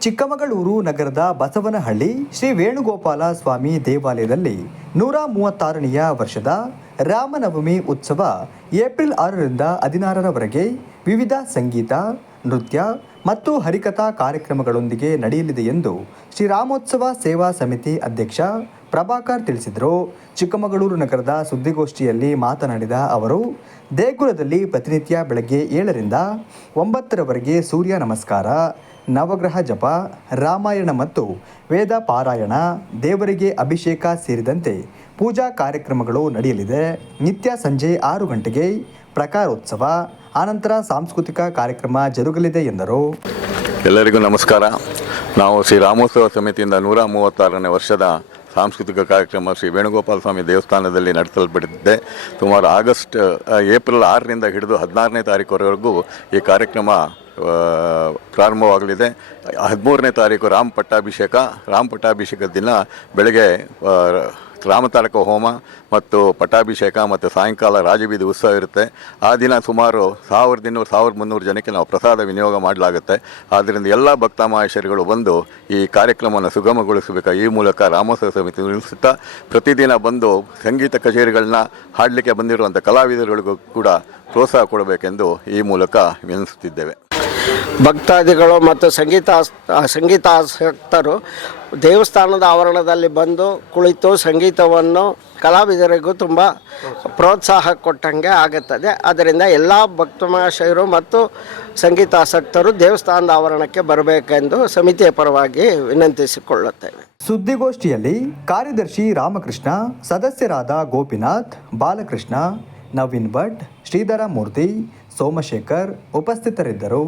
ಚಿಕ್ಕಮಗಳೂರು ನಗರದ ಬಸವನಹಳ್ಳಿ ಶ್ರೀ ವೇಣುಗೋಪಾಲ ಸ್ವಾಮಿ ದೇವಾಲಯದಲ್ಲಿ ನೂರ ಮೂವತ್ತಾರನೆಯ ವರ್ಷದ ರಾಮನವಮಿ ಉತ್ಸವ ಏಪ್ರಿಲ್ ಆರರಿಂದ ಹದಿನಾರರವರೆಗೆ ವಿವಿಧ ಸಂಗೀತ, ನೃತ್ಯ ಮತ್ತು ಹರಿಕಥಾ ಕಾರ್ಯಕ್ರಮಗಳೊಂದಿಗೆ ನಡೆಯಲಿದೆ ಎಂದು ಶ್ರೀರಾಮೋತ್ಸವ ಸೇವಾ ಸಮಿತಿ ಅಧ್ಯಕ್ಷ ಪ್ರಭಾಕರ್ ತಿಳಿಸಿದರು, ಚಿಕ್ಕಮಗಳೂರು ನಗರದ ಸುದ್ದಿಗೋಷ್ಠಿಯಲ್ಲಿ ಮಾತನಾಡಿದ ಅವರು, ದೇಗುಲದಲ್ಲಿ ಪ್ರತಿನಿತ್ಯ ಬೆಳಗ್ಗೆ ಏಳರಿಂದ ಒಂಬತ್ತರವರೆಗೆ ಸೂರ್ಯ ನಮಸ್ಕಾರ, ನವಗ್ರಹ ಜಪ, ರಾಮಾಯಣ ಮತ್ತು ವೇದ ಪಾರಾಯಣ, ದೇವರಿಗೆ ಅಭಿಷೇಕ ಸೇರಿದಂತೆ ಪೂಜಾ ಕಾರ್ಯಕ್ರಮಗಳು ನಡೆಯಲಿದೆ. ನಿತ್ಯ ಸಂಜೆ ಆರು ಗಂಟೆಗೆ ಪ್ರಕಾರೋತ್ಸವ, ಆನಂತರ ಸಾಂಸ್ಕೃತಿಕ ಕಾರ್ಯಕ್ರಮ ಜರುಗಲಿದೆ ಎಂದರು. ಎಲ್ಲರಿಗೂ ನಮಸ್ಕಾರ. ನಾವು ಶ್ರೀ ರಾಮೋತ್ಸವ ಸಮಿತಿಯಿಂದ ನೂರ ಮೂವತ್ತಾರನೇ ವರ್ಷದ ಸಾಂಸ್ಕೃತಿಕ ಕಾರ್ಯಕ್ರಮ ಶ್ರೀ ವೇಣುಗೋಪಾಲ ಸ್ವಾಮಿ ದೇವಸ್ಥಾನದಲ್ಲಿ ನಡೆಸಲ್ಪಟ್ಟಿದೆ. ಸುಮಾರು ಆಗಸ್ಟ್ ಏಪ್ರಿಲ್ ಆರರಿಂದ ಹಿಡಿದು ಹದಿನಾರನೇ ತಾರೀಕುವರೆಗೂ ಈ ಕಾರ್ಯಕ್ರಮ ಪ್ರಾರಂಭವಾಗಲಿದೆ. ಹದಿಮೂರನೇ ತಾರೀಕು ರಾಮ ಪಟ್ಟಾಭಿಷೇಕ. ರಾಮ ಪಟ್ಟಾಭಿಷೇಕದ ದಿನ ಬೆಳಗ್ಗೆ ರಾಮತಾರಕ ಹೋಮ ಮತ್ತು ಪಟ್ಟಾಭಿಷೇಕ ಮತ್ತು ಸಾಯಂಕಾಲ ರಾಜಬೀದಿ ಉತ್ಸವ ಇರುತ್ತೆ. ಆ ದಿನ ಸುಮಾರು ಸಾವಿರದ ಇನ್ನೂರು, ಸಾವಿರದ ಮುನ್ನೂರು ಜನಕ್ಕೆ ನಾವು ಪ್ರಸಾದ ವಿನಿಯೋಗ ಮಾಡಲಾಗುತ್ತೆ. ಆದ್ದರಿಂದ ಎಲ್ಲ ಭಕ್ತ ಮಹೇಶ್ವರಿಗಳು ಬಂದು ಈ ಕಾರ್ಯಕ್ರಮವನ್ನು ಸುಗಮಗೊಳಿಸಬೇಕು? ಈ ಮೂಲಕ ರಾಮೋತ್ಸವ ಸಮಿತಿ ನಿಲ್ಲಿಸುತ್ತಾ ಪ್ರತಿದಿನ ಬಂದು ಸಂಗೀತ ಕಚೇರಿಗಳನ್ನ ಹಾಡಲಿಕ್ಕೆ ಬಂದಿರುವಂಥ ಕಲಾವಿದರುಗಳಿಗೂ ಕೂಡ ಪ್ರೋತ್ಸಾಹ ಕೊಡಬೇಕೆಂದು ಈ ಮೂಲಕ ವಿನಿಸುತ್ತಿದ್ದೇವೆ ಭಕ್ತಾದಿಗಳು ಮತ್ತು ಸಂಗೀತ ಸಂಗೀತಾಸಕ್ತರು ದೇವಸ್ಥಾನದ ಆವರಣದಲ್ಲಿ ಬಂದು ಕುಳಿತು ಸಂಗೀತವನ್ನು ಕಲಾವಿದರಿಗೂ ತುಂಬ ಪ್ರೋತ್ಸಾಹ ಕೊಟ್ಟಂಗೆ ಆಗುತ್ತದೆ. ಅದರಿಂದ ಎಲ್ಲ ಭಕ್ತಮಹಾಶಯರು ಮತ್ತು ಸಂಗೀತಾಸಕ್ತರು ದೇವಸ್ಥಾನದ ಆವರಣಕ್ಕೆ ಬರಬೇಕೆಂದು ಸಮಿತಿಯ ಪರವಾಗಿ ವಿನಂತಿಸಿಕೊಳ್ಳುತ್ತೇವೆ. ಸುದ್ದಿಗೋಷ್ಠಿಯಲ್ಲಿ ಕಾರ್ಯದರ್ಶಿ ರಾಮಕೃಷ್ಣ, ಸದಸ್ಯರಾದ ಗೋಪಿನಾಥ್, ಬಾಲಕೃಷ್ಣ, ನವೀನ್ ಭಟ್ ಶ್ರೀಧರ ಮೂರ್ತಿ ಸೋಮಶೇಖರ್ ಉಪಸ್ಥಿತರಿದ್ದರು.